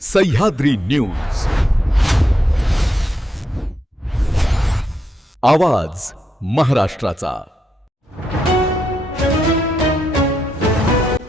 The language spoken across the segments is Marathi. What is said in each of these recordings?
सह्याद्री न्यूज, आवाज महाराष्ट्राचा।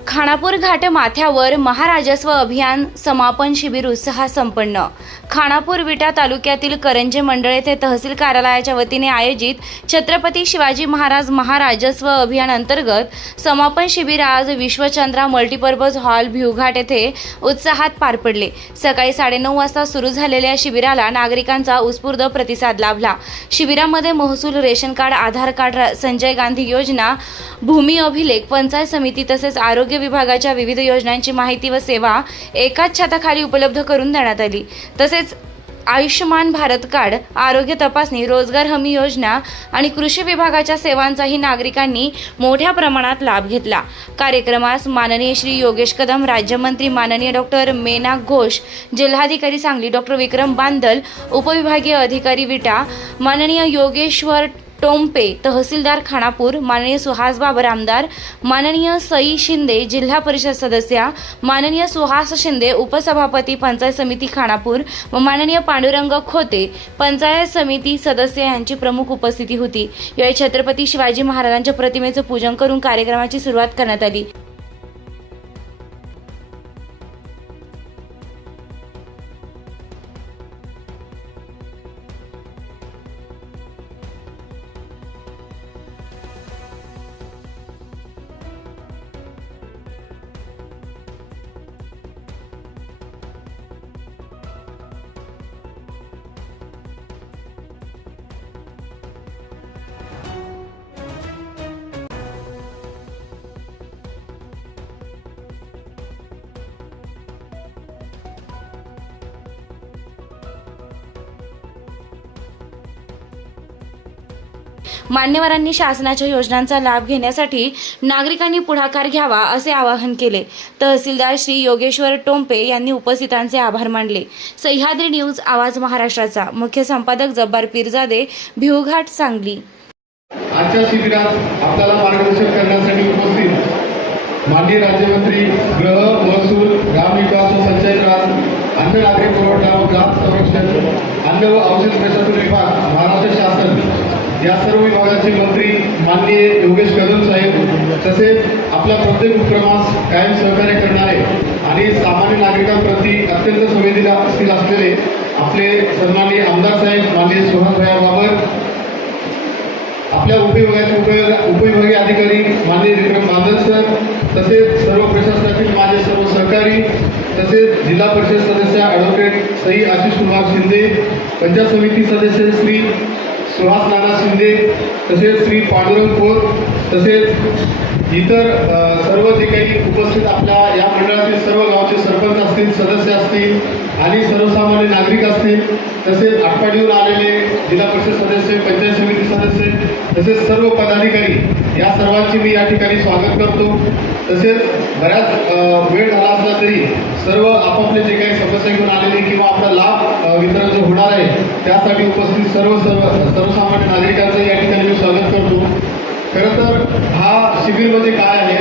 खानापूर घाट माथ्यावर महाराजस्व अभियान समापन शिबिर उत्साहात संपन्न। खानापूर विटा तालुक्यातील करंजे मंडळ येथे तहसील कार्यालयाच्या वतीने आयोजित छत्रपती शिवाजी महाराज महाराजस्व अभियान अंतर्गत समापन शिबिर आज विश्वचंद्रा मल्टीपर्पज हॉल भिवघाट येथे उत्साहात पार पडले। सकाळी 9:30 वाजता सुरू झालेल्या शिबिराला नागरिकांचा उत्स्फूर्त प्रतिसाद लाभला। शिबिरामध्ये महसूल, रेशन कार्ड, आधार कार्ड, संजय गांधी योजना, भूमी अभिलेख, पंचायत समिती तसेच आरोग्य विभागाच्या विविध योजनांची माहिती व सेवा एकाच छताखाली उपलब्ध करून देण्यात आली। तसेच आयुष्यमान भारत कार्ड, आरोग्य तपासणी, रोजगार हमी योजना आणि कृषी विभागाच्या सेवांचाही नागरिकांनी मोठ्या प्रमाणात लाभ घेतला। कार्यक्रमास माननीय श्री योगेश कदम, राज्यमंत्री माननीय डॉक्टर मेनाक घोष, जिल्हाधिकारी सांगली डॉक्टर विक्रम बांदल, उपविभागीय अधिकारी विटा माननीय योगेश्वर टोंपे, तहसीलदार खानापूर माननीय सुहास बाबर आमदार, माननीय सई शिंदे जिल्हा परिषद सदस्या, माननीय सुहास शिंदे उपसभापती पंचायत समिती खानापूर व माननीय पांडुरंग खोते पंचायत समिती सदस्य यांची प्रमुख उपस्थिती होती। यावेळी छत्रपती शिवाजी महाराजांच्या प्रतिमेचे पूजन करून कार्यक्रमाची सुरुवात करण्यात आली। मान्यवरांनी शासनाच्या योजनांचा लाभ घेण्यासाठी नागरिकांनी पुढाकार घ्यावा असे आवाहन केले। तहसीलदार श्री योगेश्वर टोंपे यांनी उपस्थितांचे आभार मानले। सह्याद्री न्यूज, आवाज महाराष्ट्राचा। मुख्य संपादक जब्बार पीरजादे, भिवघाट, सांगली। आजच्या शिबिरात आपल्याला मार्गदर्शन करण्यासाठी उपस्थित माननीय राज्यमंत्री गृह, महसूल, ग्रामविकास व पंचायत राज, अन्न नागरी पुरवठा व ग्राम संरक्षण, अन्न व औषध प्रशासन विभाग, महाराष्ट्र शासन या सर्व विभागाचे मंत्री माननीय योगेश कदम साहेब, तसेच आपल्या प्रत्येक उपक्रमास कायम सहकार्य करणारे आणि सामान्य नागरिकांप्रती अत्यंत संवेदनशील असलेले आपले सन्माननीय आमदार साहेब माननीय सुहास बाबर, आपल्या उपविभागीय अधिकारी माननीय विक्रम बांदल सर, तसेच सर्व प्रशासनातील माझे सर्व सहकारी, तसेच जिल्हा परिषद सदस्य ॲडव्होकेट सई आशिष कुमार शिंदे, पंचायत समिती सदस्य श्री सुहास नाना शिंदे, तसेच श्री पांडुरंग खोत, तसेच इतर सर्व जे काही उपस्थित आपल्या या मंडळातील सर्व गावचे सरपंच असतील, सदस्य असतील आणि सर्वसामान्य नागरिक असतील, तसेच आटपाडीहून आलेले जिल्हा परिषद सदस्य, पंचायत समिती सदस्य, तसेच सर्व पदाधिकारी, या सर्वांचे मी या ठिकाणी स्वागत करतो। तसेच बऱ्याच वेळ झाला असला तरी सर्व आपापले जे काही समस्या घेऊन आलेले किंवा आपला लाभ वितरण जो होणार आहे त्यासाठी उपस्थित सर्वसामान्य नागरिकांचं या ठिकाणी मी स्वागत करतो। खरं तर हा शिबिर म्हणजे काय आहे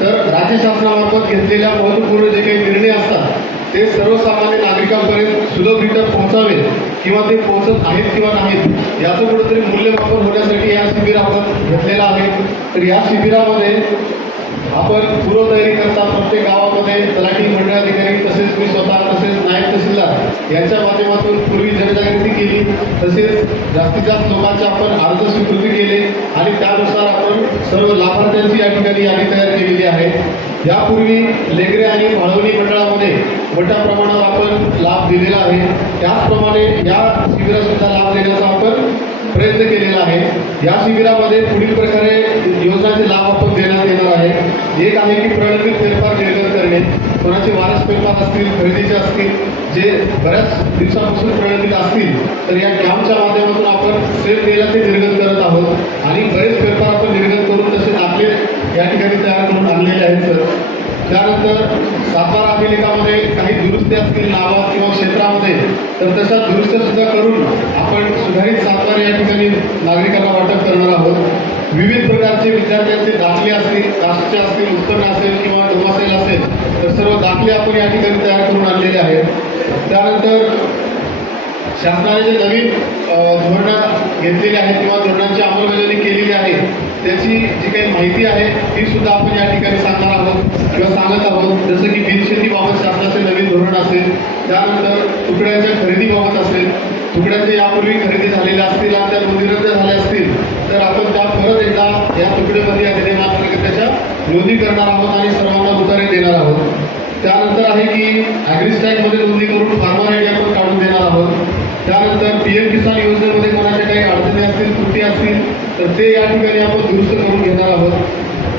तर राज्य शासनामार्फत घेतलेल्या महत्त्वपूर्ण जे काही निर्णय असतात ते सर्वसामान्य नागरिकांपर्यंत सुलभरित्या पोहोचावे किंवा ते पोहोचत आहेत किंवा नाहीत याचं कुठेतरी मूल्यमापन होण्यासाठी हा शिबिर आपण घेतलेला आहे। तर या शिबिरामध्ये आपण पूर्वतयारी करता प्रत्येक गावामध्ये तलाठी, मंडळाधिकारी, तसेच मी स्वतः, तसेच नायब तहसीलदार यांच्या माध्यमातून पूर्वी जनजागृती केली, तसेच जास्तीत जास्त लोकांचे आपण अर्ज स्वीकृती केले आणि त्यानुसार आपण सर्व लाभार्थ्यांची या ठिकाणी यादी तयार केलेली आहे। यापूर्वी लेगरे आणि भाळवणी मंडळामध्ये मोठ्या प्रमाणात आपण लाभ दिलेला आहे, त्याचप्रमाणे या शिबिरासुद्धा लाभ देण्याचा आपण प्रयत्न केलेला आहे। या शिबिरामध्ये पुढील प्रकारे योजनांचे लाभ आपण देण्यात येणार आहे। एक आहे की प्रलंबित फेरफार निर्गत करणे, कोणाचे वारस फेरफार असतील, खरेदीचे असतील, जे बऱ्याच दिवसापासून प्रलंबित असतील तर या कॅम्पच्या माध्यमातून आपण सेल मेला ते निर्गत करत आहोत आणि बरेच फेरफार आपण निर्गत करून तसे दाखले या ठिकाणी तयार करून आणलेले आहेत सर। त्यानंतर सातबारा अभिलेखामध्ये काही दुरुस्ती असतील नावात किंवा क्षेत्रामध्ये तर तशा दुरुस्त्यासुद्धा करून आपण सुधारित सातबारा या ठिकाणी नागरिकांना वाटप करणार आहोत। विविध प्रकारचे विद्यार्थ्यांचे दाखले असतील, कास्टचे असतील, उत्पन्न असेल किंवा डोमासाईल असेल तर सर्व दाखले आपण या ठिकाणी तयार करून आणलेले आहेत। शासनाने जे नवीन धोरणं घेतलेली आहेत किंवा धोरणांची अंमलबजावणी केलेली आहे त्याची जी काही माहिती आहे ती सुद्धा आपण या ठिकाणी सांगणार आहोत किंवा सांगत आहोत. जसं की बिनशेतीबाबत शासनाचे नवीन धोरण असेल, त्यानंतर तुकड्यांच्या खरेदीबाबत असेल, तुकड्यांचे यापूर्वी खरेदी झालेल्या असतील आणि त्या नोंदी रद्द झाल्या असतील तर आपण त्या परत एकदा या तुकडेमध्ये अधिनियमांतर्गत त्याच्या नोंदी करणार आहोत आणि सर्वांना उतारे देणार आहोत. त्यानंतर आहे की ॲग्रिस्टॅगमध्ये नोंदी करून फार्मर आय डी आपण काढून देणार आहोत. त्यानंतर PM किसान योजनेमध्ये कोणाच्या काही अडचणी असतील, त्रुटी असतील तर ते या ठिकाणी आपण दुरुस्त करून घेणार आहोत.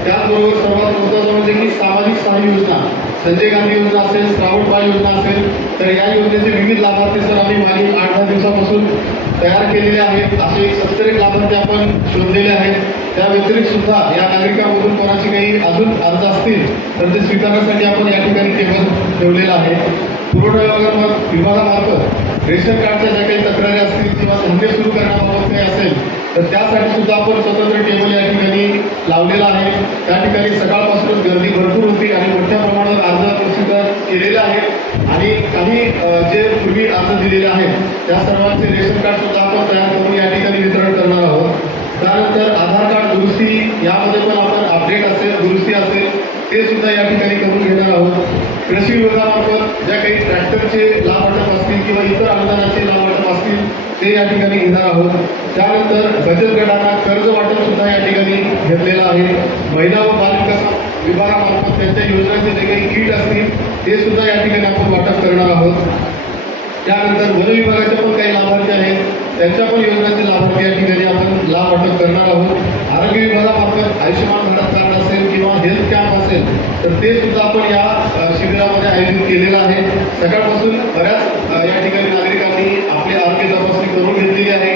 त्याचबरोबर सर्वात महत्त्वाचं म्हणजे की सामाजिक सहाय्य योजना, संजय गांधी योजना असेल, श्रावण बाळ योजना असेल तर या योजनेचे विविध लाभार्थी सर आम्ही मागील 8-10 दिवसापासून तयार केलेले आहेत. असे 70 लाभार्थी आपण शोधलेले आहेत. त्या व्यतिरिक्त सुद्धा या नागरिकांमधून कोणाचे काही अजून अर्ज असतील तर ते स्वीकारण्यासाठी आपण या ठिकाणी टेबल ठेवलेला आहे. पुरवठा विभागामार्फत रेशन कार्डच्या ज्या काही तक्रारी असतील किंवा धंदे सुरू करण्याबाबत काही असेल तर त्यासाठी सुद्धा आपण स्वतंत्र टेबल या ठिकाणी लावलेला आहे. त्या ठिकाणी सकाळपासूनच गर्दी भरपूर होती आणि मोठ्या प्रमाणावर अर्ज स्वीकार केलेले आहेत आणि काही जे पूर्वी अर्ज दिलेले आहेत त्या सर्वांचे रेशन कार्ड सुद्धा आपण तयार करून या ठिकाणी वितरण करणार आहोत. त्यानंतर आधार कार्ड दुरुस्ती यामध्ये पण आपण अपडेट असेल, दुरुस्ती असेल ते सुद्धा या ठिकाणी करून घेणार आहोत. कृषी विभागामार्फत ज्या काही ट्रॅक्टरचे लाभ वाटप असतील किंवा इतर अनुदानाचे लाभ वाटप असतील ते या ठिकाणी घेणार आहोत. त्यानंतर बचत गटांना कर्ज वाटप सुद्धा या ठिकाणी घेतलेलं आहे. महिला व बालविकास विभागामार्फत त्यांच्या योजनांचे जे काही किट असतील ते सुद्धा या ठिकाणी आपण वाटप करणार आहोत. त्यानंतर वन विभागाचे पण काही लाभार्थी आहेत त्यांच्या पण योजनांचे लाभार्थी या ठिकाणी आपण लाभ वाटप करणार आहोत. आरोग्य विभागामार्फत आयुष्यमान भारत कार्ड असेल किंवा हेल्थ कॅम्प असेल तर ते सुद्धा आपण या शिबिरामध्ये आयोजित केलेलं आहे. सकाळपासून बऱ्याच या ठिकाणी नागरिकांनी आपली आरोग्य तपासणी करून घेतलेली आहे.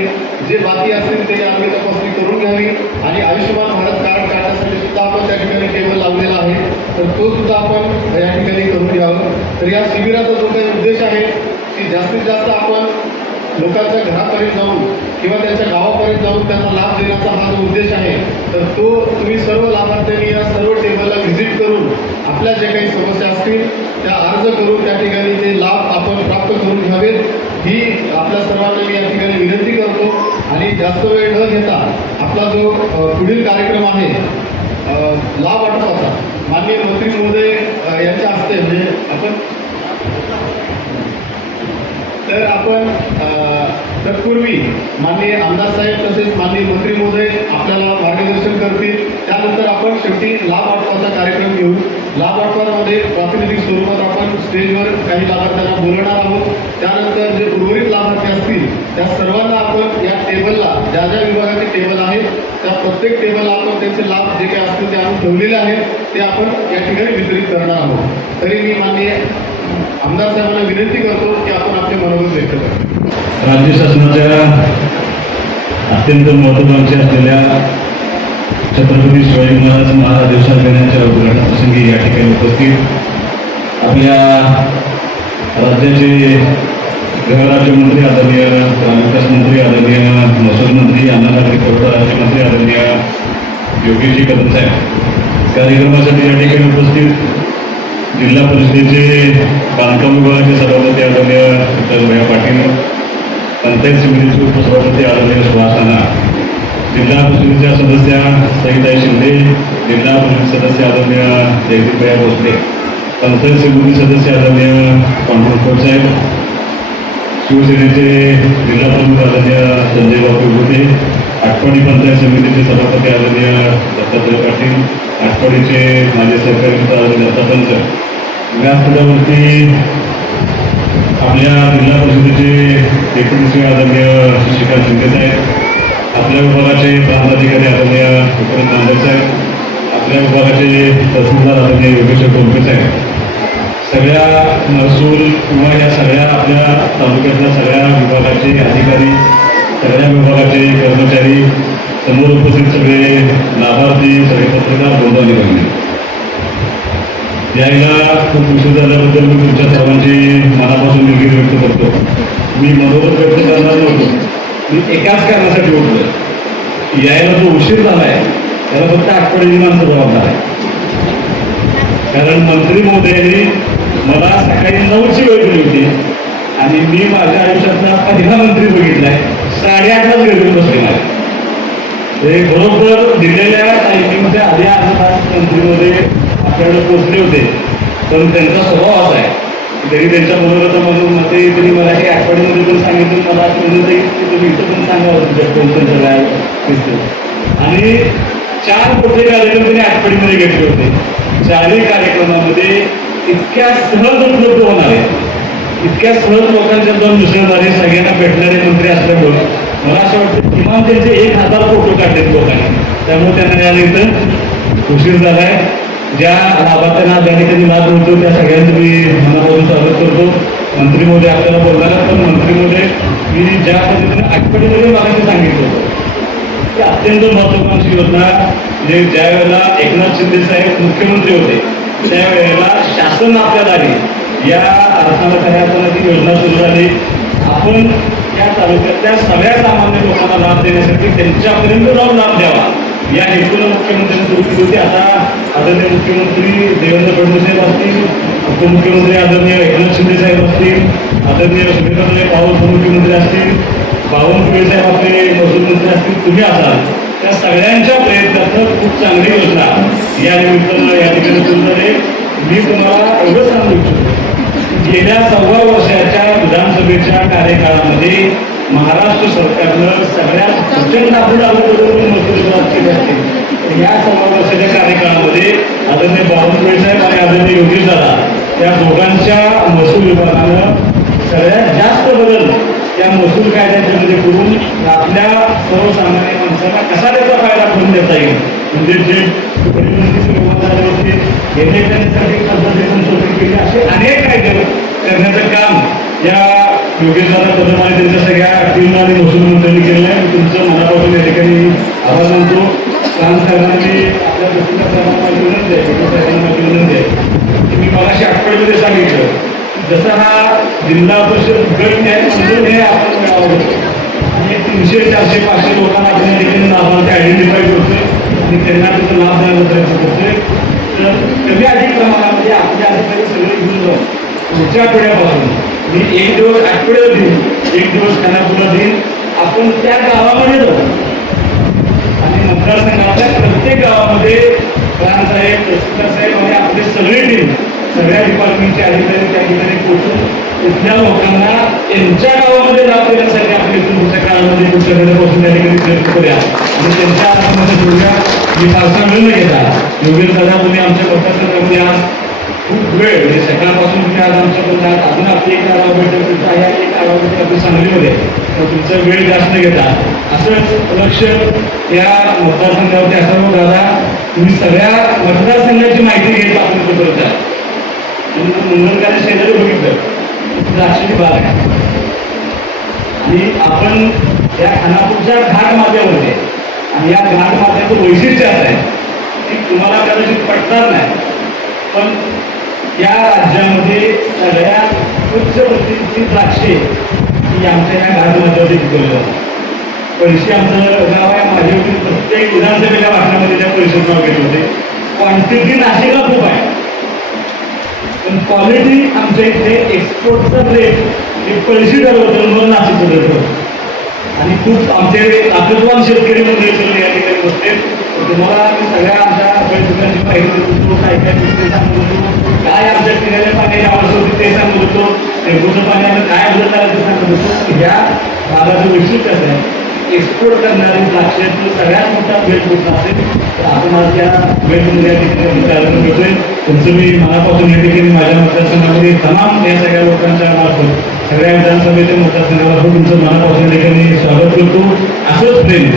जे बाकी असतील ते आरोग्य तपासणी करून घ्यावी आणि आयुष्यमान भारत कार्ड काढण्यासाठी सुद्धा आपण त्या ठिकाणी टेबल लावलेला आहे तर तो सुद्धा आपण या ठिकाणी करून घ्यावं. तर या शिबिराचा जो काही उद्देश आहे की जास्तीत जास्त आपण लोकांच्या घरापर्यंत जाऊन किंवा त्यांच्या गावापर्यंत जाऊन त्यांना लाभ देण्याचा हा जो उद्देश आहे तर तो तुम्ही सर्व लाभार्थ्यांनी या सर्व टेबलला व्हिजिट करून आपल्या ज्या काही समस्या असतील त्या अर्ज करून त्या ठिकाणी ते लाभ आपण प्राप्त करून घ्यावेत ही आपल्या सर्वांना मी या ठिकाणी विनंती करतो. आणि जास्त वेळ न घेता आपला जो पुढील कार्यक्रम आहे लाभ वाटपाचा माननीय मंत्री महोदय यांच्या हस्ते म्हणजे आपण तत्पूर्वी माननीय आमदार साहेब तसेच माननीय मंत्री महोदय आपल्याला मार्गदर्शन करतील. त्यानंतर आपण शेवटी लाभ वाटपाचा कार्यक्रम घेऊ. लाभ वाटपामध्ये प्रातिनिधिक स्वरूपात आपण स्टेजवर काही लाभार्थ्यांना बोलवणार आहोत. त्यानंतर जे उर्वरित लाभार्थी असतील त्या सर्वांना आपण या टेबलला ज्या ज्या विभागाचे टेबल आहेत त्या प्रत्येक टेबलला आपण त्यांचे लाभ जे काही असतील ते आणून ठेवलेले आहेत ते आपण या ठिकाणी वितरित करणार आहोत. तरी मी माननीय आमदार साहेबांना विनंती करतो की आपण आपले मनोगत व्यक्त करा. राज्य शासनाच्या अत्यंत महत्त्वाकांक्षी असलेल्या छत्रपती शिवाजी महाराज देवस्थान दिनाच्या उद्घाटनाप्रसंगी या ठिकाणी उपस्थित आपल्या राज्याचे गृहराज्यमंत्री आदरणीय ग्रामविकास मंत्री आदरणीय महसूल मंत्री अन्न नागरी पुरवठा राज्यमंत्री आदरणीय योगेशजी कदम साहेब कार्यक्रमासाठी या ठिकाणी उपस्थित जिल्हा परिषदेचे बांधकाम विभागाचे सभापती आदरणीय विठ्ठलभाई पाटील, पंचायत समितीचे उपसभापती आदरणीय सुहास राणा, जिल्हा परिषदेच्या सदस्या सईताई शिंदे, जिल्हा परिषद सदस्य आदरणीय जयदीपभाई भोसले, पंचायत समिती सदस्य आदरणीय पांडुरंग साहेब, शिवसेनेचे जिल्हा प्रमुख आदरणीय संजय बापू गोटे, आटपाडी पंचायत समितीचे सभापती आदरणीय दत्तात्रय पाटील, आटपाडीचे माजी सहकारी आदरणीय दत्तापंच, व्यासपीठावरती आपल्या जिल्हा परिषदेचे डेप्युटी सीओ आदरणीय शशिकांत शिंदे साहेब, आपल्या विभागाचे प्रांताधिकारी आदरणीय विक्रम नांदेड साहेब, आपल्या विभागाचे तहसीलदार आदरणीय योगेश टोलके साहेब, सगळ्या महसूल किंवा या सगळ्या आपल्या तालुक्यातल्या सगळ्या विभागाचे अधिकारी, सगळ्या विभागाचे कर्मचारी, समोर उपस्थित सगळे लाभार्थी, सगळे पत्रकार, बोलवानी बनले यायला खूप उशीर झाल्याबद्दल मी तुमच्या सर्वांची मनापासून दिलगिरी व्यक्त करतो. मी मनोगत व्यक्त करणार नव्हतो, मी एकाच कारणासाठी बोलतो, यायला जो उशीर झाला आहे त्याला फक्त आटपाडी माणसं जबाबदार आहे. कारण मंत्री महोदयांनी मला सकाळी 9ची वेळ दिली होती आणि मी माझ्या आयुष्यातला पहिला मंत्री बघितलाय 8:30लाच गर्दीत बसलेला आहे. ते बरोबर दिलेल्या टायमिंगच्या आधी अर्धा तास मंत्रीमध्ये आपल्याकडे पोहोचले होते. पण त्यांचा स्वभाव असा आहे, जरी त्यांच्या मनोरथामध्ये त्यांनी मराठी आठवड्यामध्ये पण सांगितलं, मला आठवलं की तुम्ही इथं पण सांगावं तुमच्या कोणतं काय दिसतं. आणि 4 मोठे कार्यक्रम त्यांनी आठवडीमध्ये घेतले होते. 4ही कार्यक्रमामध्ये इतक्या सहज उपलब्ध होणारे, इतक्या सहज लोकांच्या दोन मिसळणारे, सगळ्यांना भेटणारे मंत्री असल्यामुळे मला असं वाटतं किमान त्यांचे 1000 फोटो काढलेत लोकांनी. त्यामुळे त्यांना याला इथं उशीर झालाय. ज्या लाभार्थ्यांना ज्या ठिकाणी लाभ मिळतो त्या सगळ्यांचं मी मनापासून स्वागत करतो. मंत्री महोदय आपल्याला बोलणार, पण मंत्री महोदय मी ज्या पद्धतीने आठवडीमध्ये मला सांगितलं होतं की अत्यंत महत्वाकांक्षी योजना, म्हणजे ज्या वेळेला एकनाथ शिंदे साहेब मुख्यमंत्री होते त्यावेळेला शासन आपल्याला आली, या अर्थानं ती योजना सुरू झाली. आपण या तालुक्यातल्या सगळ्या सामान्य लोकांना लाभ देण्यासाठी त्यांच्यापर्यंत जाऊन लाभ द्यावा या हेतूनं मुख्यमंत्र्यांनी सुरू केली होती. आता आदरणीय मुख्यमंत्री देवेंद्र फडणवीस साहेब असतील, उपमुख्यमंत्री आदरणीय एकनाथ शिंदे साहेब असतील, आदरणीय सुनील पाऊस उपमुख्यमंत्री असतील, बावनकुळे साहेब आपले महसूल मंत्री असतील, तुम्ही असाल, त्या सगळ्यांच्या प्रयत्नातून खूप चांगली योजना या निमित्तानं या ठिकाणी सुरू झाली. मी तुम्हाला एवढं सांगू इच्छितो, गेल्या 14 वर्षाच्या विधानसभेच्या कार्यकाळामध्ये महाराष्ट्र सरकारनं सगळ्यात प्रचंड आपण महसूल केले असते. या 14 वर्षाच्या कार्यकाळामध्ये आदरणीय बावनकुळे साहेब आणि आदरणीय योगेश दादा या दोघांच्या महसूल विभागानं सगळ्यात जास्त बदल या महसूल कायद्यामध्ये करून आपल्या सर्वसामान्य माणसांना कसा त्याचा फायदा करून देता येईल, म्हणजे जे घेण्यासाठी पद्धतीतून सोपी केली, असे अनेक कायदे करण्याचं काम या योगेशदादा कदम आणि त्यांच्या सगळ्या टीम आणि महसूल मंत्र्यांनी केलेलं आहे. तुमचं मनापासून या ठिकाणी आवाज मानतो. काम साहेबांनी आपल्या गोष्टीचा सर्वांना विनंती आहे की मी मगाशी आठवड्यामध्ये सांगितलं, जसं हा जिल्हा परिषद गट आहे म्हणून हे आपण मिळावं आणि 300, 400, 500 लोकांना आपण या ठिकाणी लाभार्थी आयडेंटिफाय करतोय आणि त्यांना त्याचा लाभ देण्याचा प्रयत्न करतोय. तर कमी अधिक प्रमाणामध्ये आपल्या अधिकारी सगळे घेऊन जाऊन पुढच्या आठवड्यापासून मी 1 दिवस आठवड्यात देईन, 1 दिवस खानापूरला देईन. आपण त्या गावामध्ये जाऊ आणि मतदारसंघातल्या प्रत्येक गावामध्ये प्राणसाहेब, तहसीलदार साहेब आणि आपले सगळे टीम, सगळ्या डिपार्टमेंटचे अधिकारी त्या ठिकाणी पोहोचून तिथल्या लोकांना त्यांच्या गावामध्ये लाभ देण्यासाठी आपल्या पुढच्या काळामध्ये पुढच्या वेळेपासून त्या ठिकाणी प्रयत्न करूया आणि त्यांच्या हातामध्ये जोडूया. मी फारसा वेळ न घेता योगेश दादा, तुम्ही आमच्या मतदारसंघामध्ये आज खूप वेळ, म्हणजे सकाळपासून तुम्ही आज आमच्या बोलतात, अजून आपली एक आढावा बैठक तुमचा आहे, एक आढावा बैठक आपली सांगलीमध्ये, तर तुमचा वेळ जास्त घेता असंच लक्ष या मतदारसंघावरती असावं. दादा, तुम्ही सगळ्या मतदारसंघाची माहिती घ्यायची आपण करता. तुम्ही मुंबईकडे शेजारी बघितलं द्राक्षाची बाग आहे आणि आपण या खानापूरच्या घाट माथ्यावरती, आणि या घाट माथ्याचं वैशिष्ट्य असं आहे की तुम्हाला कदाचित पटणार नाही, पण या राज्यामध्ये सगळ्यात उच्च प्रतीची द्राक्षे ही आमच्या या घाट माथ्यावरती पिकवली जातात. पैसे आमचं गाव आहे, माझ्या प्रत्येक विधानसभेच्या भाषणामध्ये त्या पैशाचं नाव घेत होते. क्वांटिटी नाशिकला खूप आहे, पण क्वालिटी आमच्या इथे एक्सपोर्टचा रेट हे 80 ठरवतो म्हणून नाशिकचं रेट होतं. आणि खूप आमचे ताकदवान शेतकरी मंडळी सगळे या ठिकाणी बसते. तुम्हाला सगळ्या आमच्या बैठकांची माहिती देतो, काय काय ते सांगत होतो, काय आमच्या पिण्याच्या पाण्याची आवश्यक होती ते सांगत होतो, टेंबूचं पाणी आम्ही काय बदल करायचं सांगत होतो. ह्या भागाचं वैशिष्ट्य असं आहे, एक्सपोर्ट करणारी द्राक्षाचं सगळ्यात मोठा भेट होत असेल तर आपण आज या भेटमध्ये या ठिकाणी कार्यक्रम घेतोय. तुमचं मी मनापासून या ठिकाणी माझ्या मतदारसंघामध्ये तमाम या सगळ्या लोकांच्या मार्फत सगळ्या विधानसभेच्या मतदारसंघामार्फत तुमचं मनापासून या ठिकाणी स्वागत करतो. असंच प्रेम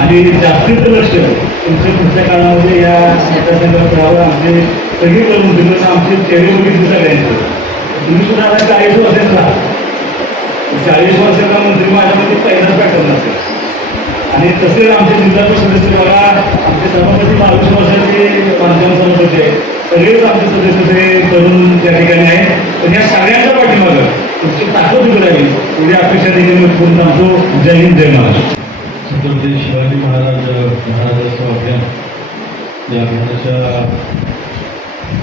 आणि जास्तीत लक्ष तुमच्या पुढच्या काळामध्ये या मतदारसंघात राहावं. आमचे सगळे करून तुम्ही आमचे चेहरे बघितले सगळ्यांचे. तुम्ही सुद्धा आता 40 वर्षाचा राहा, 40 वर्षाचा मंत्री माझ्यामध्ये पहिलाच पॅटर्न असेल. आणि तसेच आमचे जिल्ह्याचे सदस्य बघा, आमचे सभापती 22 वर्षाचे माध्यम सभापती आहे, सगळेच आमचे सदस्य ते तरुण त्या ठिकाणी आहे. पण या सगळ्यांच्या पाठीमागं तुमची ताकद उभी राहील एवढी अपेक्षा देखील मी पूर्ण सांगतो. जय हिंद, जय महाराष्ट्र. छत्रपती शिवाजी महाराजांचं अभियान या अभियानाच्या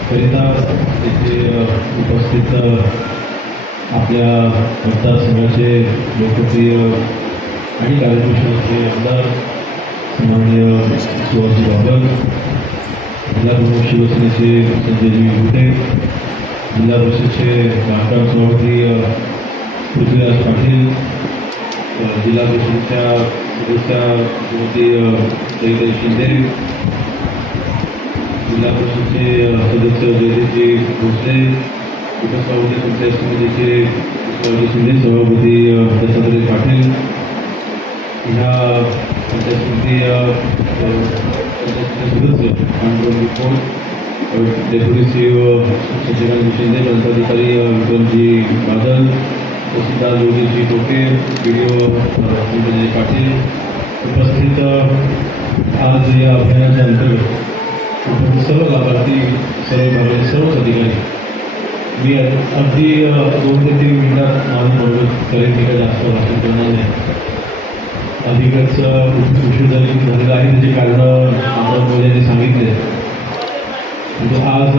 करिता इथे उपस्थित आपल्या मतदारसंघाचे लोकप्रिय आणि कार्यकुशलचे आमदार माननीय शिवाजी बाबर, जिल्हा प्रमुख शिवसेनेचे संजयजी विभुते, जिल्हा परिषदचे बांधकाम सभापती पृथ्वीराज पाटील, जिल्हा परिषदेच्या सदस्या श्रीमती सईताई शिंदे, जिल्हा परिषदचे सदस्य जयदेवजी भोसले, उपसभापती पंचायत समितीचे शिवाजी शिंदे, सभापती दत्तात्रय पाटील, ह्या पंचायत समिती सदस्य Pandurang report, deputy CEO Shashikant Shinde, प्रांताधिकारी विक्रमजी बादल, तहसीलदार योगेशजी टोके, PDO संजय पाटील, उपस्थित आज या अभियानाच्या अंतर्गत सर्व लाभार्थी, सर्व भागाचे सर्वच अधिकारी, मी अगदी 2 ते 3 मिनिटात माझं बरोबर करेन, काही जास्त भाषण करणार नाही. अधिकच उशीर झालेला आहे, त्याचे कारण आमदार मोदयांनी सांगितले. म्हणजे आज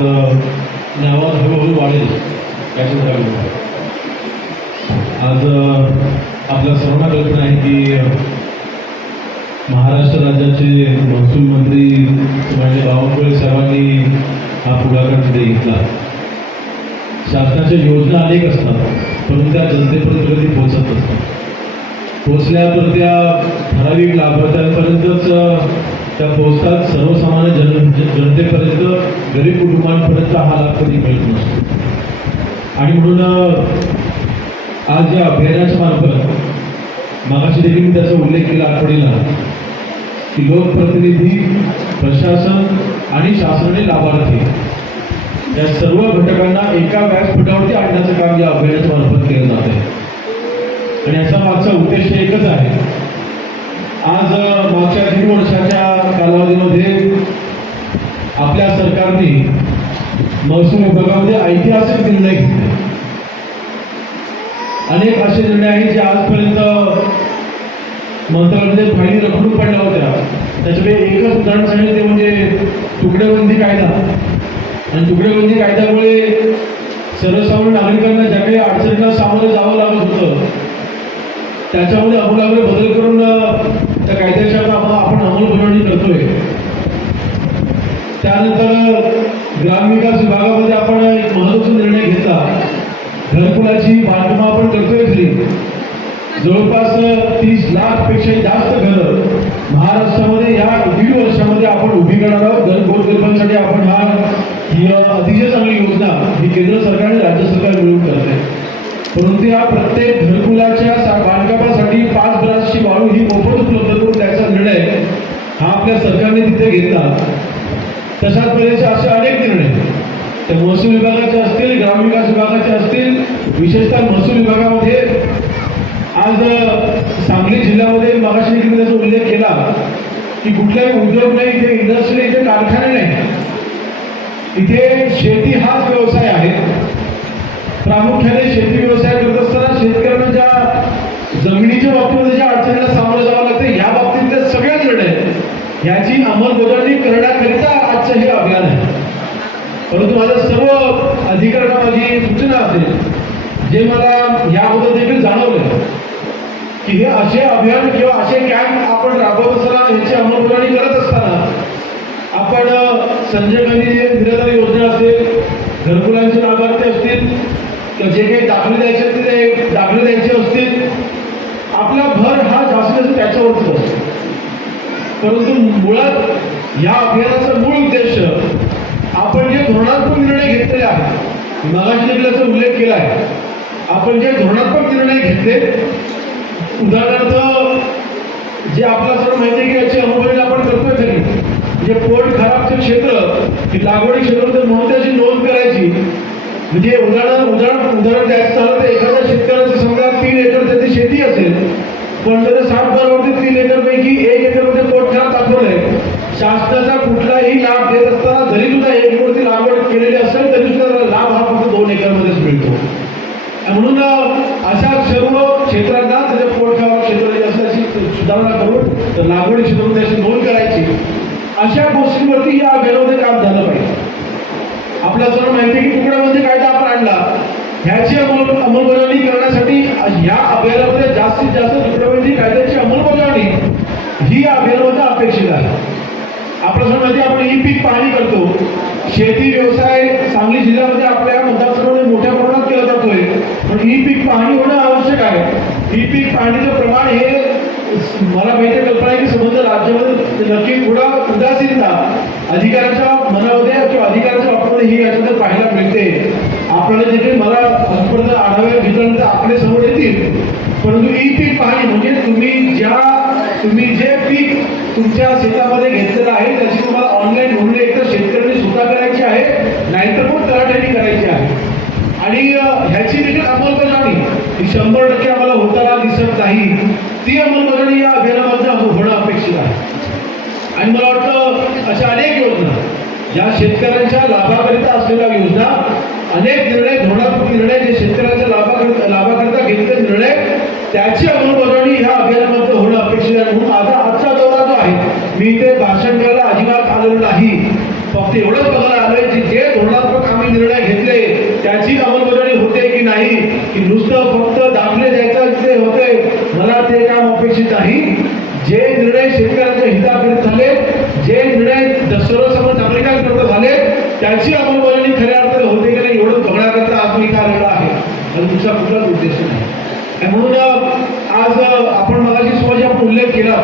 आवाज हळूहळू वाढेल याचं कारण आज आपल्या सर्वांना कल्पना आहे की महाराष्ट्र राज्याचे महसूल मंत्री माननीय बावनकुळे साहेबांनी हा पुढाकार तिथे घेतला. शासनाच्या योजना अनेक असतात, परंतु त्या जनतेपर्यंत कधी पोहोचत नसतात. पोहोचल्यावर त्या ठराविक लाभार्थ्यांपर्यंतच त्या पोहोचतात. सर्वसामान्य जनतेपर्यंत, गरीब कुटुंबांपर्यंत हा लाभ कधी मिळत नसतो. आणि म्हणून आज या अभियानाच्या मार्फत मागाशी देखील मी त्याचा उल्लेख केला आठवडीला की लोकप्रतिनिधी, प्रशासन आणि शासनाने लाभार्थी या सर्व घटकांना एका व्यासपीठावरती आणण्याचं काम या अभियानाच्या मार्फत केलं जात आहे. आणि याचा मागचा उद्देश एकच आहे. आज मागच्या 3 वर्षाच्या कालावधीमध्ये आपल्या सरकारने महसूल विभागामध्ये ऐतिहासिक निर्णय घेतले. अनेक असे निर्णय आहेत जे आजपर्यंत मंत्रालयामध्ये फायली रखडून पडल्या होत्या. त्याच्यापैकी एकच उदाहरण सांगितलं ते म्हणजे तुकडेबंदी कायदा. आणि तुकडेबंदी कायद्यामुळे सर्वसामान्य नागरिकांना ज्या काही अडचणींना सामोरं जावं लागत होतं, त्याच्यामध्ये आमूलाग्र बदल करून त्या कायद्याच्या आपण अंमलबजावणी करतोय. त्यानंतर ग्रामविकास विभागामध्ये आपण एक महत्त्वाचा निर्णय घेतला. घरकुलाची बांधकामं आपण करतोय घरी. जवळपास 30 लाखपेक्षा जास्त घरं महाराष्ट्रामध्ये या 1.5 वर्षामध्ये आपण उभी करणार आहोत. गोरगरिबांसाठी आपण ही अतिशय चांगली योजना ही केंद्र सरकार आणि राज्य सरकार मिळून करत आहे. परंतु या प्रत्येक घरकुलाच्या बांधकामासाठी 5 ब्रासची वाळू ही मोफत उपलब्ध करून द्यायचा निर्णय हा आपल्या सरकारने तिथे घेतला. तशाच पद्धतीचे असे अनेक निर्णय ते महसूल विभागाचे असतील, ग्रामविकास विभागाचे असतील. विशेषतः महसूल विभागामध्ये आज सांगली जिल्ह्यामध्ये मागाशी देखील त्याचा उल्लेख केला की कुठलाही उद्योग नाही, इथे इंडस्ट्री, इथे कारखाने नाही, इथे शेती हाच व्यवसाय आहे. प्रामुख्याने शेती व्यवसाय करत असताना शेतकऱ्यांना ज्या जमिनीच्या बाबतीमध्ये ज्या अडचणीला सामोरं जावं लागतं, या बाबतीतले सगळे निर्णय याची अंमलबजावणी करण्याकरिता आजचं हे अभियान आहे. परंतु माझ्या सर्व अधिकाऱ्यांना माझी सूचना असेल जे मला याबद्दल देखील जाणवलं की हे असे अभियान किंवा असे कॅम्प आपण राबवत असताना याची अंमलबजावणी करत असताना आपण संजय गांधी निराधार योजना असेल, घरकुलांचे लाभार्थी असतील, किंवा जे काही दाखले द्यायचे असतील ते दाखले द्यायचे असतील, आपला भर हा जास्त त्याच्यावरच असतो. परंतु मुळात या अभियानाचा मूळ उद्देश आपण जे धोरणात्मक निर्णय घेतलेले आहेत, मागाशी देखील याचा उल्लेख केला आहे, आपण जे धोरणात्मक निर्णय घेतले, उदाहरणार्थ जे आपला सर्व माहिती आहे की याची अंमलबजावणी आपण करतोय तरी म्हणजे पोट खराबचे क्षेत्र की लागवडी क्षेत्र म्हणून त्याची नोंद करायची. म्हणजे उदाहरण द्यायचं झालं तर एखाद्या शेतकऱ्याचं समजा 3 एकर त्याची शेती असेल, पण त्याने 60 बारावरती 3 एकरपैकी 1 एकरमध्ये पोट खराब दाखवलंय. शासनाचा कुठलाही लाभ देत असताना जरी सुद्धा 1 एकरवरती लागवड केलेली असेल तरी सुद्धा लाभ हा फक्त 2 एकरमध्येच मिळतो. म्हणून अशा सर्व क्षेत्रांना त्याच्या पोटखराब क्षेत्र असल्याची सुधारणा करून लागवडी क्षेत्रामध्ये त्याची नोंद करायची. अशा गोष्टींवरती या अभियानामध्ये काम झालं पाहिजे. आपल्याला सर्व माहिती आहे की तुकडेबंदी कायदा आपण आणला. ह्याची अंमलबजावणी करण्यासाठी या अभियानामध्ये जास्तीत जास्त दुष्प्रवृत्ती कायद्याची अंमलबजावणी ही या अभियानामध्ये अपेक्षित आहे. आपल्या समजते आपण ई पीक पाहणी करतो. शेती व्यवसाय सांगली जिल्ह्यामध्ये आपल्या मतदारसंघामध्ये मोठ्या प्रमाणात केला जातोय, पण ई पीक पाहणी होणं आवश्यक आहे. ई पीक पाहणीचं प्रमाण हे मला माहिती कल्पना आहे की संबंध राज्यामध्ये नक्की थोडा उदासीनता अधिकाऱ्यांच्या मनामध्ये किंवा अधिकाऱ्यांच्या बाबतीमध्ये ही याच्यामध्ये पाहायला मिळते. आपल्याला देखील मला आजपर्यंत आढावे घेतल्यानंतर आपले समोर येतील, परंतु ई पीक पाहणी म्हणजे तुम्ही जे पीक तुमच्या शेतामध्ये घेतलेलं आहे त्याची तुम्हाला ऑनलाईन नोंदणी एकतर शेतकऱ्यांनी स्वतः करायची आहे, नाहीतर मग तलाठ्यांनी करायची आहे. आणि ह्याची देखील अंमलबजावणी ही 100% आम्हाला होताना दिसत नाही. ती अंमलबजावणी या अभियानामध्ये होणं अपेक्षित आहे. आणि मला वाटतं अशा अनेक योजना ज्या शेतकऱ्यांच्या लाभाकरिता असलेल्या योजना, अनेक निर्णय, धोरणात्मक निर्णय जे शेतकऱ्यांच्या लाभाकरिता घेतलेले निर्णय त्याची अंमलबजावणी ह्या अभियानामध्ये होणं अपेक्षित आहे. म्हणून आजचा दौरा जो आहे, मी इथे भाषण करायला अजिबात आलेलो नाही, फक्त एवढंच बघायला आलोय की जे धोरणात्मक आम्ही निर्णय घेतले त्याची अंमलबजावणी होते की नाही, की नुसतं फक्त दाखले द्यायचं ते होते, मला ते काम अपेक्षित नाही. जे निर्णय शेतकऱ्यांच्या हिताकरिता झाले, जे निर्णय सर्वसामान्य नागरिकांकरिता झाले त्याची अंमलबजावणी खऱ्या अर्थाने होते की नाही एवढं बघण्याकरता आज मी आलेला आहे आणि दुसरा कुठलाच उद्देश नाही. म्हणून आज आपण मगाशी सुरुवाती आपण उल्लेख केला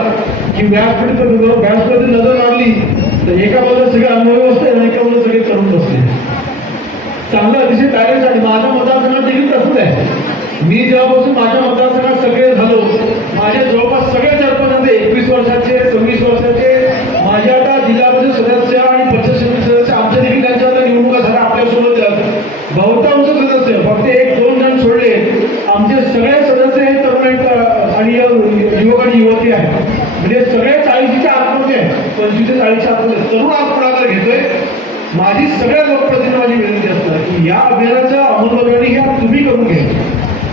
की व्यासपीठाची नजर मारली तर एका बाजूला सगळे अनुभवी बसते आणि एका बाजूला सगळे तरुण बसते. चांगलं अतिशय बॅलन्स आहे. माझ्या मतदारसंघात देखील तसंच आहे. मी जेव्हापासून माझ्या मतदारसंघात सगळे झालो, माझे जवळपास सगळे सरपंच 21 वर्षाचे, 26 वर्षाचे, माझे आता जिल्हा परिषद सदस्य आणि पंचायत समिती सदस्य आमच्या देखील त्यांच्या आता निवडणुका झाल्या आपल्यासोबत. बहुतांश सदस्य फक्त 1-2 जण सोडले, आमचे सगळे सदस्य हे तरुण आहेत आणि युवक आणि युवती आहेत. म्हणजे सगळे 40च्या आतमध्ये आहेत, 25 ते 40च्या आतमध्ये तरुण आज पुढाकार घेतोय. माझी सगळ्या लोकप्रतिनिधी माझी विनंती असणार की या अभियानाच्या अंमलबजावणी ह्या तुम्ही करून घ्या.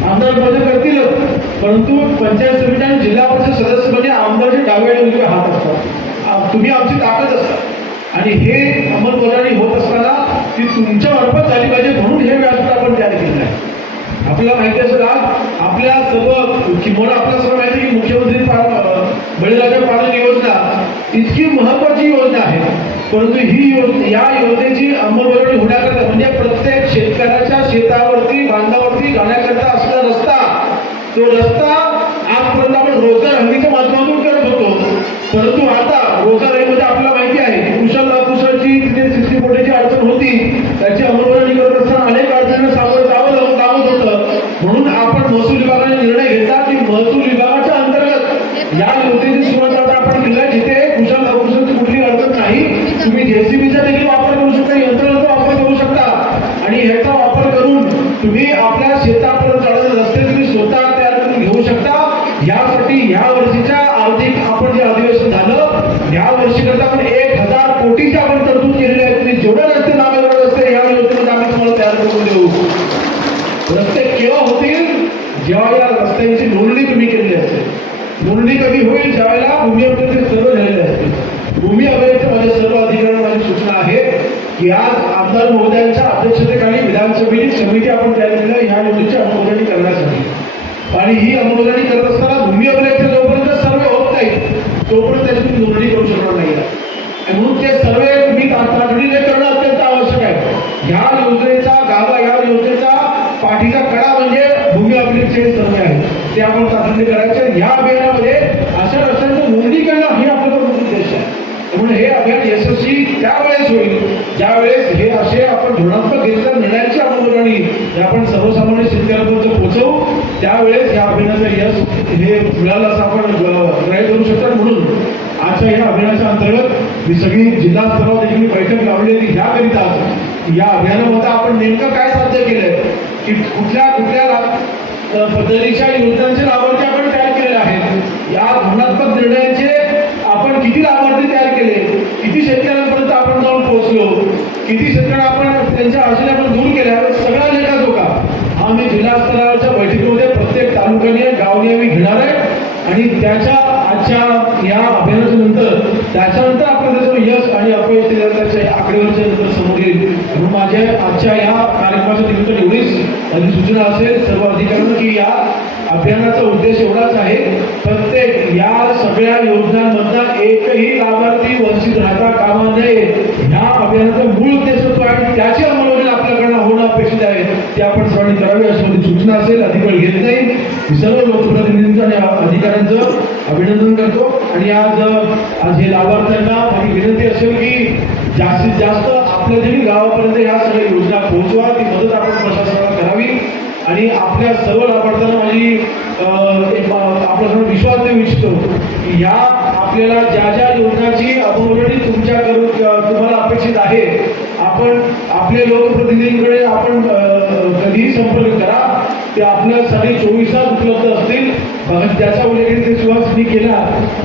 आमदार पद करतीलच, परंतु पंचायत समिती आणि जिल्हा परिषद सदस्य म्हणजे आमदारचे डावे आणि उजवे हात असतात. तुम्ही आमची ताकद असतात आणि हे अंमलबजावणी होत असताना ती तुमच्या मार्फत झाली पाहिजे, म्हणून हे व्यासपीठ आपण तयार केलेलं आहे. आपल्याला माहिती असेल आज आपल्या सर्व किंवा आपल्याला सर्व माहिती की मुख्यमंत्री बळीराजा पालन योजना इतकी महत्वाची योजना आहे, परंतु ही योजना, या योजनेची अंमलबजावणी होण्याकरता म्हणजे प्रत्येक शेतकऱ्याच्या शेतावरती बांधावरती जाण्याकरता असलेला रस्ता, तो रस्ता आजपर्यंत आपण रोजगार हमीच्या माध्यमातून करत होतो, परंतु आता रोजगार हमीमध्ये आपल्याला माहिती आहे कुशल अकुशलची तिथे 60 कोटीची अडचण होती. त्याची अंमलबजावणी करत असताना अनेक अडचणींना सामोरं जावं लागत होतं. म्हणून आपण महसूल विभागाने निर्णय घेतला की महसूल विभागाच्या अंतर्गत या योजनेची सुरुवात आता आपण केली आहे. जिथे कुशल अकुशलची कुठली अडचण नाही, तुम्ही जेसीबीचा देखील वापर करू शकता, यंत्रणाचा वापर करू शकता आणि ह्याचा वापर करून तुम्ही आपल्या शेतापर्यंत जाणारे रस्ते तुम्ही स्वतः तयार करून घेऊ शकता. यासाठी या वर्षीच्या आर्थिक आपण जे अधिवेशन झालं या वर्षी करता आपण 1000 कोटीची आपण तरतूद केलेली आहे. तुम्ही जेवढे रस्ते नावावर रस्ते या योजनेमध्ये आम्ही तुम्हाला तयार करून देऊ. रस्ते केव्हा होतील? जेव्हा या रस्त्यांची नोंदणी तुम्ही केलेली असेल. नोंदणी कधी होईल? ज्यावेळेला भूमी अभिलेख सर्व झालेले असतील. भूमी अभिलेख माझ्या सर्व अधिकाऱ्यांना माझी सूचना आहे की आज आमदार महोदयांच्या अध्यक्षतेखाली विधानसभेची समिती आपण तयार केली आहे ह्या योजनेची अंमलबजावणी करण्यासाठी. आणि ही अंमलबजावणी करत असताना भूमी अभिलेख जोपर्यंत सर्वे होत नाही तोपर्यंत त्याची तुम्ही नोंदणी करू शकणार नाही. म्हणून ते सर्वे तुम्ही तातडीने करणं अत्यंत आवश्यक आहे. ह्या योजनेचा गाभा, या योजनेचा पाठीचा कडा म्हणजे भूमी अभिलेखचे सर्वे आहे, ते आपण तातडीने करायचे. या अभियानामध्ये अशा रस्त्यांचं नोंदणी करणं हे आपला प्रमुख उद्देश आहे. म्हणून हे अभियान यशस्वी त्यावेळेस होईल ज्यावेळेस हे असे आपण धोरणात्मक घेतलेल्या निर्णयांची अंमलबजावणी आपण सर्वसामान्य शेतकऱ्यांपर्यंत पोहोचवू. त्यावेळेस या अभियानाचं यश हे मिळालं असं आपण ग्राह्य करू शकतात. म्हणून आजच्या या अभियानाच्या अंतर्गत मी सगळी जिल्हा स्तरावर देखील बैठक लावलेली ह्याकरिता या अभियानामध्ये आपण नेमकं काय साध्य केलंय की कुठल्या पद्धतीच्या योजनांचे लाभार्थी आपण तयार केलेले आहेत, या धोरणात्मक निर्णयांचे आपण किती लाभार्थी तयार केले, किती शेतकऱ्यांपर्यंत आपण जाऊन पोहोचलो, किती शेतकऱ्यांना आपण त्यांच्या अडचणी आपण दूर केल्या, सगळा लेखाजोखा आम्ही जिल्हा स्तरावरच्या बैठकीमध्ये प्रत्येक तालुक्याने गावने आम्ही घेणार आहे. आणि त्याच्या आजच्या या अभियानाच्या नंतर त्याच्यानंतर आपण त्याचं यश आणि अपयश त्याच्या आकडेवारीच्या नंतर समोर येईल. म्हणून माझ्या आजच्या या कार्यक्रमाच्या निमित्ताने एवढीच माझी सूचना असेल सर्व अधिकाऱ्यांना की या अभियानाचा उद्देश एवढाच आहे, प्रत्येक या सगळ्या योजनांमधला एकही लाभार्थी वंचित राहता कामा नये. ह्या अभियानाचा मूळ उद्देश तो आहे आणि त्याची अंमलबजावणी आपल्याकडनं होणं अपेक्षित आहे, ते आपण सर्वांनी करावी अशी माझी सूचना असेल. अधिक वेळ घेत नाही. मी सर्व लोकप्रतिनिधींचं आणि अधिकाऱ्यांचं अभिनंदन करतो. आणि आज हे लाभार्थ्यांना माझी विनंती असेल की जास्तीत जास्त आपल्या देखील गावापर्यंत ह्या सगळ्या योजना पोहोचवा. ती मदत आपण प्रशासनाला करावी आणि आपल्या सर्व लाभार्थ्यांना माझी आपल्याकडून विश्वास देऊ इच्छितो की ह्या आपल्याला ज्या ज्या योजनाची अंमलबजावणी तुम्हाला अपेक्षित आहे, आपण आपल्या लोकप्रतिनिधींकडे आपण कधीही संपर्क करा. ते आपल्यासाठी 24 तास उपलब्ध असतील. त्याचा उल्लेख ते सुहास मी केला.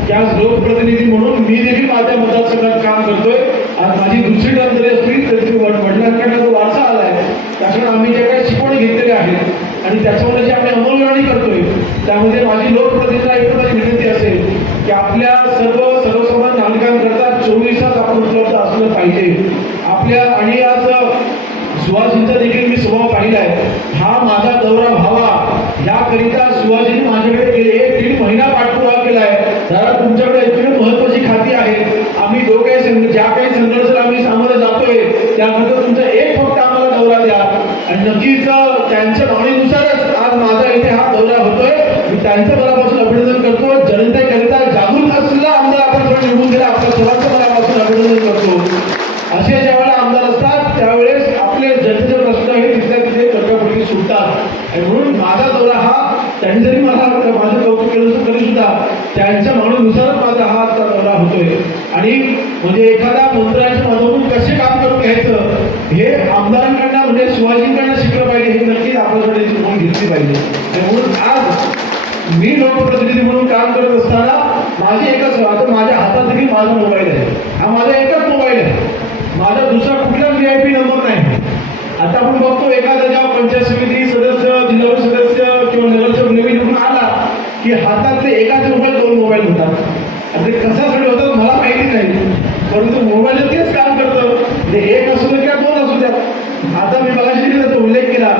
त्याच लोकप्रतिनिधी म्हणून मी देखील माझ्या मतदारसंघात काम करतोय. आज माझी दुसरी टर्म जरी असली तरी वडिलांकडनं तो वारसा आलाय. त्याच्यामुळे आम्ही ज्या काही शिकवणी घेतलेल्या आहेत आणि त्याच्यामुळे जे आम्ही अंमलबजावणी करतोय त्यामध्ये माझी लोकप्रतिनिधीला एकच माझी विनंती असेल की आपल्या सर्वसामान्य नागरिकांकरता 24 तास आपण उपलब्ध असलं पाहिजे. आपल्या आणि आज सुहासजींचा देखील मी स्वभाव पाहिलाय. हा माझा दौरा व्हावा याकरिता सुहासजींनी माझ्याकडे गेले 1-1.5 महिना पाठपुरावा केलाय. दादा तुमच्याकडे इतकी महत्वाची खाती आहेत. आम्ही दोघे ज्या काही संघर्षाला आम्ही सामोरं जातोय त्यामध्ये तुमचा एक फक्त आम्हाला दौरा द्या. आणि नक्कीच त्यांच्या मागणीनुसारच आज माझा इथे हा दौरा होतोय. मी त्यांचं मनापासून अभिनंदन करतो. जनतेकरिता जागृत असलेला आमदार आपण जो निवडून दिला आपल्या सर्वांचं मनापासून अभिनंदन करतो. असे ज्यावेळेला आमदार असतात त्यावेळेस आपले जनतेचे प्रश्न हे तिथल्या तिथे तर्कपैकी सुटतात. आणि म्हणून माझा दौरा हा त्यांनी जरी माझं कौतुक केलं तरी सुद्धा त्यांच्या मागणीनुसारच माझा हा दौरा होतोय. आणि म्हणजे एखाद्या मंत्र्याच्या मधून कसे काम करून घ्यायचं हे आमदारांकडनं म्हणजे शिवाजींकडनं शिकलं पाहिजे. हे नक्कीच आपल्यासाठी शिकवून घेतली पाहिजे. म्हणून आज मी लोकप्रतिनिधी म्हणून काम करत असताना माझी एकच आता माझ्या हातात देखील माझा मोबाईल आहे. हा माझा एकच मोबाईल आहे. माझा दुसरा कुठलाच VIP नंबर नाही. आता आपण बघतो एखादा जेव्हा पंचायत समिती सदस्य जिल्हा सदस्य किंवा नगरसेवक नवीन निवडून आला की हातातले एकाचे मोबाईल 2 मोबाईल होतात. आता ते कशासाठी होतात मला माहिती नाही, परंतु मोबाईल तेच काम करतं. ते एक असू द्या किंवा 2 असू द्या. आता मी मगाशी त्याचा उल्लेख केला.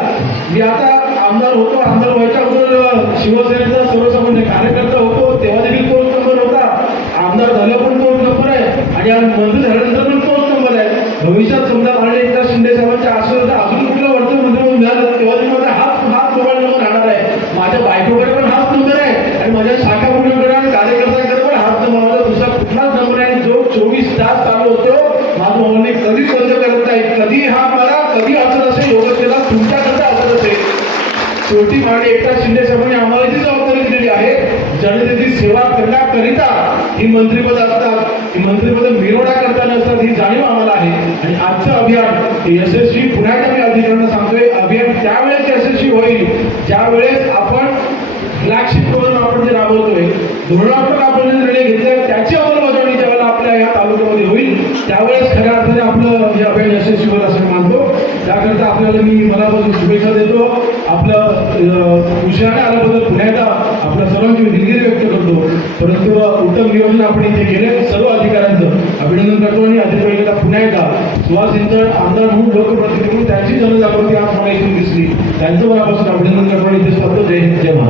मी आता आमदार होतो. आमदार व्हायच्या अगोदर शिवसेनेचा सर्वसामान्य कार्यकर्ता होतो. तेव्हा देखील तोच नंबर होता. आमदार झालं पण तोच नंबर आहे आणि आज मंत्री झाल्यानंतर पण तोच नंबर आहे. भविष्यात समजा माननीय एकनाथ शिंदे साहेबांच्या आशीर्वाद अजून कुठलं वरचं मंत्री म्हणून मिळालं तेव्हा माझा हाच मोबाईल नंबर राहणार आहे. माझ्या बायकोकडे पण हाच नंबर आहे आणि माझ्या शाखा मुलांकडे आणि कार्यकर्त्यांकडे पण हाच नंबर. माझा दुसरा कुठलाच नंबर आहे जो 24 तास चालू होतो. माझा मोबाईल कधीच बंद करत नाही. कधी हा मला कधी असत असेल योगच केला तुमच्याकरता असत असेल. शेवटी माननीय एकनाथ शिंदे साहेबांनी आम्हाला जी जबाबदारी दिलेली आहे जनतेची सेवा करण्याकरिता ही मंत्रिपद असतात. ही मंत्रिपद मिरवणा करता नसतात ही जाणीव आम्हाला आहे. आणि आजचं अभियान हे यशस्वी पुन्हा एकदा मी अधिकाऱ्यांना सांगतोय अभियान त्यावेळेस यशस्वी होईल ज्यावेळेस आपण फ्लॅगशिप प्रोग्राम आपण जे राबवतोय धोरणात्मक आपण जे निर्णय घेतले त्याची अंमलबजावणी ज्यावेळेला आपल्या या तालुक्यामध्ये होईल त्यावेळेस खऱ्या अर्थाने आपलं हे अभियान यशस्वी होईल असं मानतो. त्याकरिता आपल्याला मी मनापासून शुभेच्छा देतो. आपलं उशिराने आल्याबद्दल पुन्हा एकदा आपल्या सर्वांची दिलगिरी व्यक्त करतो. परंतु उत्तम नियोजन आपण इथे केले. सर्व अधिकाऱ्यांचं अभिनंदन करतो आणि अधिकाऱ्यांना पुन्हा एकदा सुहास यांचं आमदार म्हणून लोकप्रतिनिधी म्हणून त्यांची जनजागृती आज मला इथून दिसली त्यांचं मनापासून अभिनंदन करतो आणि इथे जय हिंद जय महाराष्ट्र.